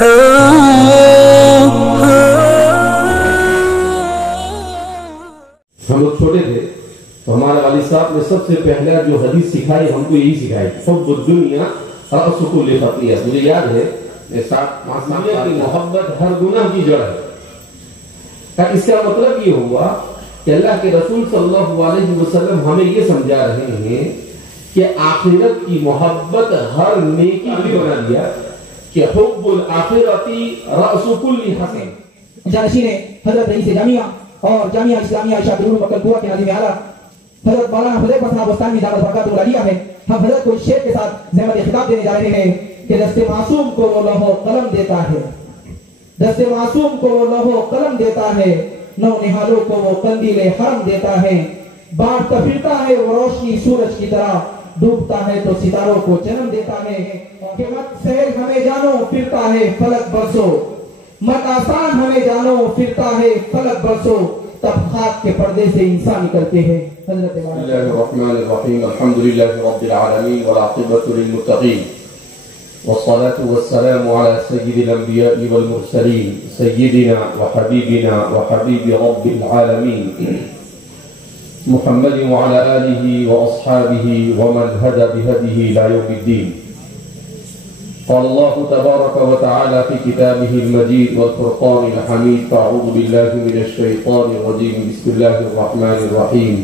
ہم لوگ چھوٹے تھے تو ہمارے والد صاحب نے سب سے پہلا جو حدیث سکھائی ہم کو یہی سکھائی، حب الدنیا رأس کل خطیئہ۔ مجھے یاد ہے دنیا کی محبت ہر گناہ کی جڑ ہے۔ اس کا مطلب یہ ہوا کہ اللہ کے رسول صلی اللہ علیہ وسلم ہمیں یہ سمجھا رہے ہیں کہ آخرت کی محبت ہر نیکی بھی بنا دیا کہ حب الآخرتی رأس کل حسن۔ جانشین حضرت رئیس جامعہ اور جامعہ اسلامیہ ارشاد العلوم مکلپورہ کے ناظم اعلیٰ حضرت مولانا حذیفہ صاحب بستانی دعوت برکاتہ العالیہ ہے، ہم حضرت کو اس شعر کے ساتھ زحمت خطاب دینے جا رہے ہیں کہ دست معصوم کو وہ لوح و قلم دیتا ہے، دست معصوم کو وہ لوح و قلم دیتا ہے، نو نہالوں کو وہ قندیل حرم دیتا ہے، بانٹتا پھرتا ہے وہ روشنی سورج کی طرح، ڈوبتا ہے تو ستاروں کو جنم دیتا ہے، کہ مت سہل ہمیں جانو پھرتا ہے فلک برسو، مت آسان ہمیں جانو پھرتا ہے فلک برسو، تب خاک کے پردے سے انسان نکلتے ہیں۔ حضرت بسم اللہ الرحمن الرحیم، الحمدللہ رب العالمین والعاقبۃ للمتقین، والصلاة والسلام على سيد الأنبياء والمرسلين سيدنا وحبيبنا وحبيب رب العالمين محمد وعلى آله وأصحابه ومن هدى بهديه إلى يوم الدين۔ قال الله تبارك وتعالى في كتابه المجيد والفرقان الحميد، فأعوذ بالله من الشيطان الرجيم، بسم الله الرحمن الرحيم،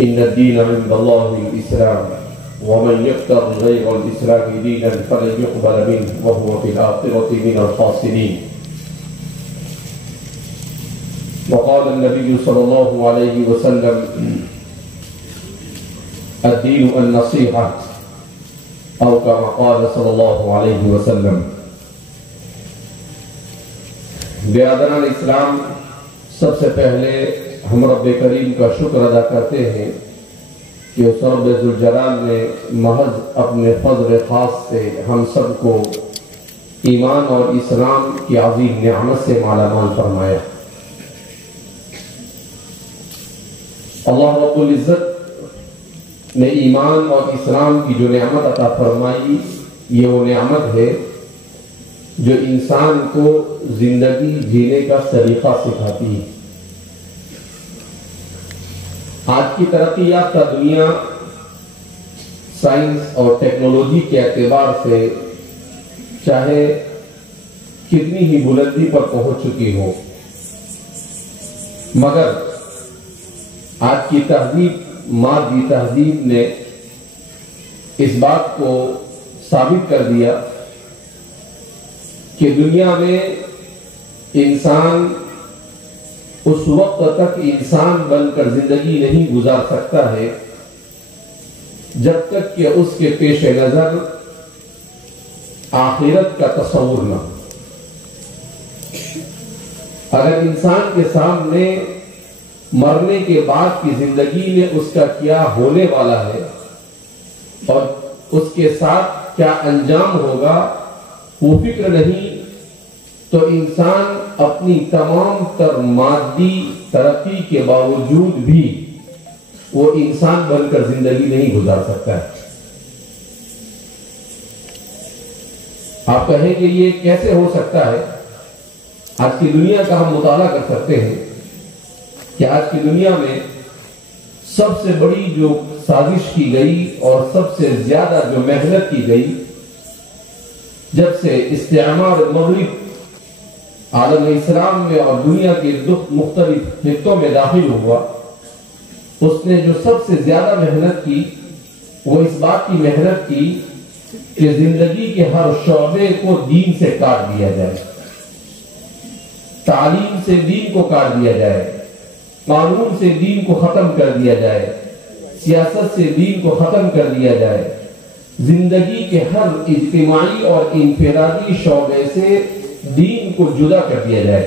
إن الدين عند الله الإسلام ومن يبتغي غير الإسلام دينا فلن يقبل منه وهو في الآخرة من الخاسرين۔ وقال النبي صلى الله عليه وسلم الدين النصيحة، أو كما قال صلى الله عليه وسلم۔ برادران اسلام، سب سے پہلے ہم رب کریم کا شکر ادا کرتے ہیں کہ اس رب ذوالجلال نے محض اپنے فضل خاص سے ہم سب کو ایمان اور اسلام کی عظیم نعمت سے مالا مال فرمایا۔ اللہ رب العزت نے ایمان اور اسلام کی جو نعمت عطا فرمائی، یہ وہ نعمت ہے جو انسان کو زندگی جینے کا طریقہ سکھاتی ہے۔ آج کی ترقی یافتہ دنیا سائنس اور ٹیکنالوجی کے اعتبار سے چاہے کتنی ہی بلندی پر پہنچ چکی ہو، مگر آج کی تہذیب، مادی تہذیب نے اس بات کو ثابت کر دیا کہ دنیا میں انسان اس وقت تک انسان بن کر زندگی نہیں گزار سکتا ہے جب تک کہ اس کے پیش نظر آخرت کا تصور نہ ہو۔ اگر انسان کے سامنے مرنے کے بعد کی زندگی میں اس کا کیا ہونے والا ہے اور اس کے ساتھ کیا انجام ہوگا وہ فکر نہیں، تو انسان اپنی تمام تر مادی ترقی کے باوجود بھی وہ انسان بن کر زندگی نہیں گزار سکتا ہے۔ آپ کہیں کہ یہ کیسے ہو سکتا ہے؟ آج کی دنیا کا ہم مطالعہ کر سکتے ہیں کہ آج کی دنیا میں سب سے بڑی جو سازش کی گئی اور سب سے زیادہ جو محنت کی گئی، جب سے استعمار مغرب عالم اسلام میں اور دنیا کے مختلف خطوں میں داخل ہوا، اس نے جو سب سے زیادہ محنت کی وہ اس بات کی محنت کی کہ زندگی کے ہر شعبے کو دین سے کاٹ دیا جائے، تعلیم سے دین کو کاٹ دیا جائے، قانون سے دین کو ختم کر دیا جائے، سیاست سے دین کو ختم کر دیا جائے، زندگی کے ہر اجتماعی اور انفرادی شعبے سے دین کو جدا کر دیا جائے۔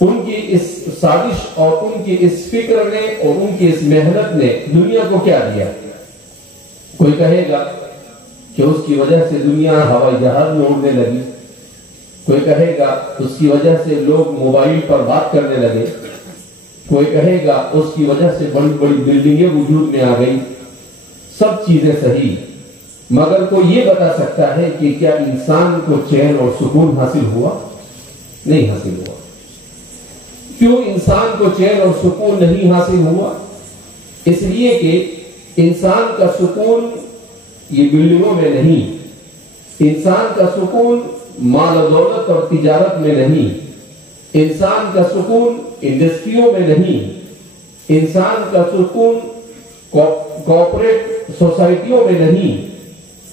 ان کی اس سازش اور ان کی اس فکر نے اور ان کی اس محنت نے دنیا کو کیا دیا؟ کوئی کہے گا کہ اس کی وجہ سے دنیا ہوائی جہاز میں اڑنے لگی، کوئی کہے گا اس کی وجہ سے لوگ موبائل پر بات کرنے لگے، کوئی کہے گا اس کی وجہ سے بڑی بڑی بلڈنگیں وجود میں آ گئی۔ سب چیزیں صحیح، مگر کوئی یہ بتا سکتا ہے کہ کیا انسان کو چین اور سکون حاصل ہوا؟ نہیں حاصل ہوا۔ کیوں انسان کو چین اور سکون نہیں حاصل ہوا؟ اس لیے کہ انسان کا سکون یہ بلڈنگوں میں نہیں، انسان کا سکون مال و دولت اور تجارت میں نہیں، انسان کا سکون انڈسٹریوں میں نہیں، انسان کا سکون کوآپریٹ سوسائٹیوں میں نہیں،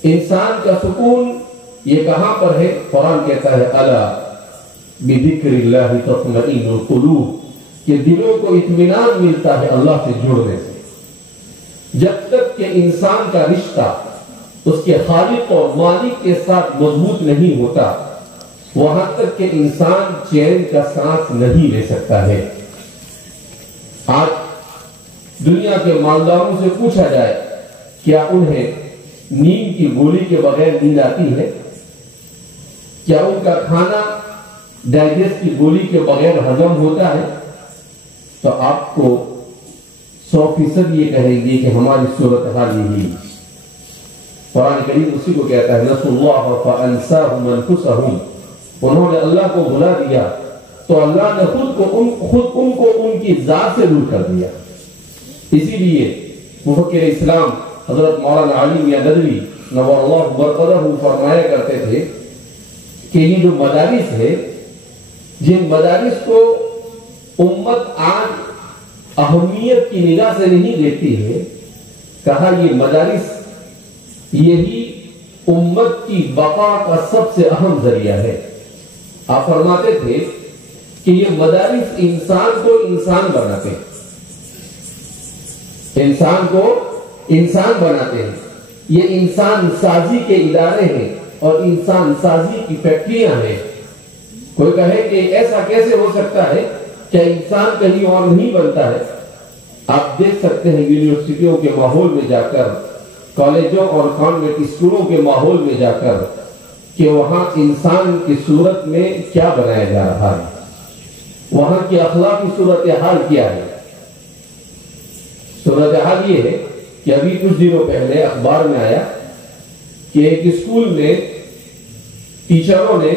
انسان کا سکون یہ کہاں پر ہے؟ قرآن کہتا ہے الا بذکر اللہ تطمئن القلوب، کہ دلوں کو اطمینان ملتا ہے اللہ سے جڑنے سے۔ جب تک کہ انسان کا رشتہ اس کے خالق اور مالک کے ساتھ مضبوط نہیں ہوتا، وہاں تک کہ انسان چین کا سانس نہیں لے سکتا ہے۔ آج دنیا کے مالداروں سے پوچھا جائے کیا انہیں نیند کی گولی کے بغیر نیند آتی ہے؟ کیا ان کا کھانا ڈائجسٹ کی گولی کے بغیر ہضم ہوتا ہے؟ تو آپ کو 100% یہ کہیں گے کہ ہماری صورتحال یہی۔ قرآن کریم اسی کو کہتا ہے نسوا اللہ فانساہم انفسہم، انہوں نے اللہ کو بھلا دیا تو اللہ نے خود ان کو ان کی ذات سے دور کر دیا۔ اسی لیے مفکر اسلام حضرت مولانا علی میاں ندوی نور اللہ برقدہ فرمایا کرتے تھے کہ یہ جو مدارس ہے، جن مدارس کو امت آج اہمیت کی نگاہ سے نہیں دیکھتی ہے، کہا یہ مدارس یہی امت کی بقا کا سب سے اہم ذریعہ ہے۔ آپ فرماتے تھے کہ یہ مدارس انسان کو انسان بناتے ہیں، انسان کو انسان بناتے ہیں۔ یہ انسان سازی کے ادارے ہیں اور انسان سازی کی فیکٹریاں ہیں۔ کوئی کہے کہ ایسا کیسے ہو سکتا ہے کہ انسان کہیں اور نہیں بنتا ہے؟ آپ دیکھ سکتے ہیں یونیورسٹیوں کے ماحول میں جا کر، کالجوں اور کانوینٹ اسکولوں کے ماحول میں جا کر، کہ وہاں انسان کی صورت میں کیا بنایا جا رہا ہے، وہاں کی اخلاقی صورتحال کیا ہے۔ صورتحال یہ ہے کہ ابھی کچھ دنوں پہلے اخبار میں آیا کہ ایک اسکول میں ٹیچروں نے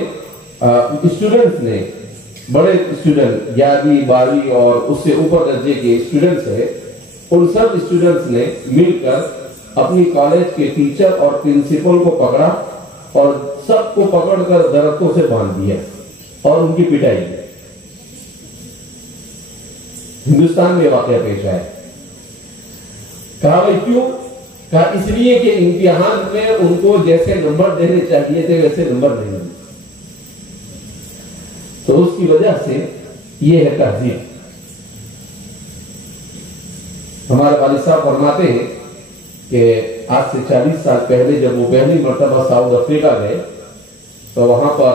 اسٹوڈنٹس نے، بڑے اسٹوڈنٹ 11ویں 12ویں اور اس سے اوپر درجے کے اسٹوڈنٹس ہیں، ان سب اسٹوڈنٹس نے مل کر اپنی کالج کے ٹیچر اور پرنسپل کو پکڑا اور سب کو پکڑ کر درختوں سے باندھ دیا اور ان کی پٹائی کی۔ ہندوستان میں واقعہ پیش آیا۔ کہا بھائی کیوں؟ کہا اس لیے کہ امتحان میں ان کو جیسے نمبر دینے چاہیے تھے ویسے نمبر نہیں دیے، تو اس کی وجہ سے یہ ہے تہذیب۔ ہمارے والد صاحب فرماتے ہیں کہ آج سے 40 سال پہلے جب وہ پہلی مرتبہ ساؤتھ افریقہ گئے تو وہاں پر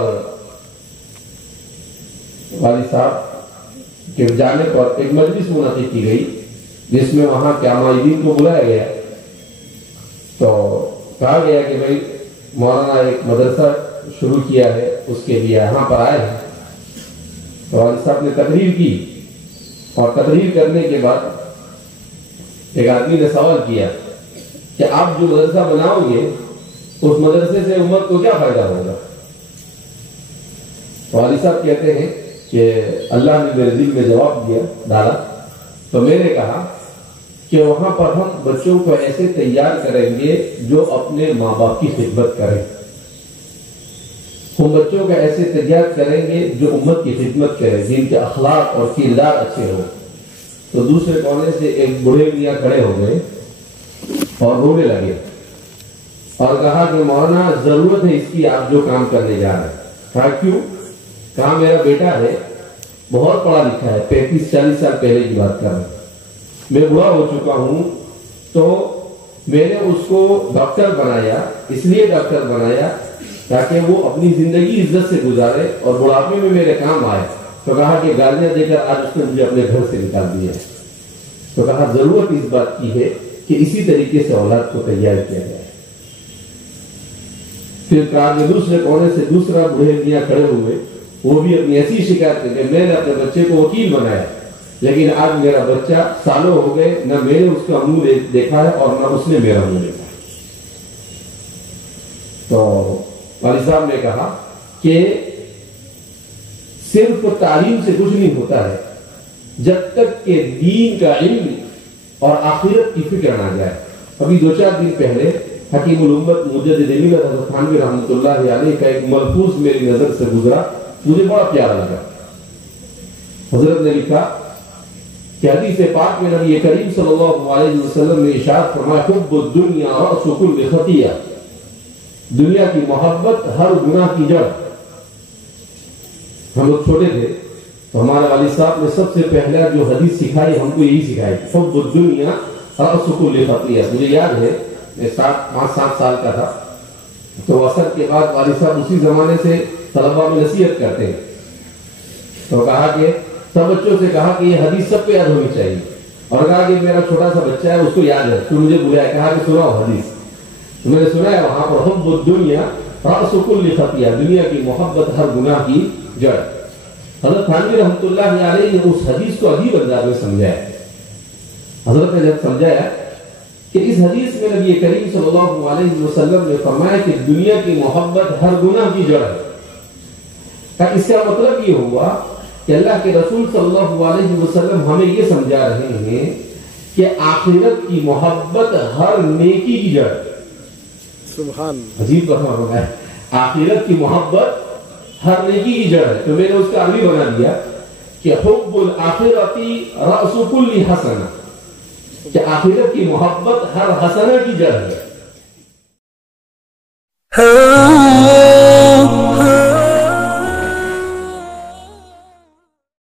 والد صاحب کے جانے پر ایک مجلس منعقد کی گئی جس میں وہاں کے عمائدین کو بلایا گیا، تو کہا گیا کہ بھائی مولانا ایک مدرسہ شروع کیا ہے، اس کے لیے یہاں پر آئے ہیں۔ تو والد صاحب نے تقریر کی اور تقریر کرنے کے بعد ایک آدمی نے سوال کیا کہ آپ جو مدرسہ بناؤ گے اس مدرسے سے امت کو کیا فائدہ ہوگا؟ والد صاحب کہتے ہیں کہ اللہ نے میرے دل میں جواب ڈالا، تو میں نے کہا کہ وہاں پر ہم بچوں کو ایسے تیار کریں گے جو اپنے ماں باپ کی خدمت کریں، ہم بچوں کو ایسے تیار کریں گے جو امت کی خدمت کریں، جن کے اخلاق اور کردار اچھے ہو۔ تو دوسرے کونے سے ایک بوڑھے میاں کھڑے ہو گئے اور رونے لگے اور کہا کہ مولانا ضرورت ہے اس کی، آپ جو کام کرنے جا رہے ہیں۔ کہا کیوں؟ کہا میرا بیٹا ہے، بہت پڑھا لکھا ہے، 35-40 سال پہلے کی بات کر رہا ہوں، میں بوڑھا ہو چکا ہوں، تو میں نے اس کو ڈاکٹر بنایا، اس لیے ڈاکٹر بنایا تاکہ وہ اپنی زندگی عزت سے گزارے اور بڑھاپے میں میرے کام آئے۔ تو کہا کہ گالیاں دے کر آج اس نے مجھے اپنے گھر سے نکال دیا۔ تو کہا ضرورت اس بات کی ہے کہ اسی طریقے سے اولاد کو تیار کیا جائے۔ پھر کار میں دوسرے کونے سے دوسرا بوڑھے میاں کھڑے ہوئے، وہ بھی اپنی ایسی شکایت کہ میں نے اپنے بچے کو وکیل بنایا لیکن آج میرا بچہ سالوں ہو گئے، نہ میں نے اس کا منہ دیکھا ہے اور نہ اس نے میرا منہ دیکھا۔ تو والی صاحب نے کہا کہ صرف تعلیم سے کچھ نہیں ہوتا ہے جب تک کہ دین کا علم اور آخرت کی فکر نہ جائے. ابھی 2-4 دن پہلے حکیم الامت مجدد ملت حضرت تھانوی رحمۃ اللہ علیہ کا ایک ملفوظ میری نظر سے گزرا, مجھے بڑا پیارا لگا. حضرت نے لکھا کہ حدیث پاک میں نبی کریم صلی اللہ علیہ وسلم نے ارشاد فرمایا حب الدنیا رأس کل خطیہ, دنیا کی محبت ہر گناہ کی جڑ. ہم لوگ چھوٹے تھے تو ہمارے والد صاحب نے سب سے پہلا جو حدیث سکھائی ہم کو یہی سکھائی, حب الدنیا رأس کل خطیہ. مجھے یاد ہے میں 5-7 سال کا تھا تو عصر کے بعد والد صاحب اسی زمانے سے طلباء میں نصیحت کرتے ہیں تو کہا کہ سب بچوں سے کہا کہ یہ حدیث سب کو یاد ہونی چاہیے, اور کہا کہ میرا چھوٹا سا بچہ ہے اس کو یاد ہے, تو مجھے بلایا, کہا کہ سناؤ حدیث. تو میں نے سنا ہے وہاں پر حب الدنیا رأس کل خطیہ, دنیا کی محبت ہر گناہ کی جڑ. حضرت تھانوی رحمۃ اللہ علیہ نے اس حدیث کو عجیب انداز میں سمجھایا. حضرت نے جب سمجھایا کہ اس حدیث میں نبی کریم صلی اللہ علیہ وسلم نے فرمایا کہ دنیا کی محبت ہر گناہ کی جڑ ہے, اس کا مطلب یہ ہوا کہ اللہ کے رسول صلی اللہ علیہ وسلم ہمیں یہ سمجھا رہے ہیں کہ آخرت کی محبت ہر نیکی کی جڑ. سبحان عجیب فرما ہو گیا, آخرت کی محبت ہر نیکی کی جڑ ہے. تو میں نے اس کا عربی بنا دیا کہ حب الآخرتی رأس کل حسنہ, کہ آخرت کی محبت ہر حسنہ کی جڑ ہے.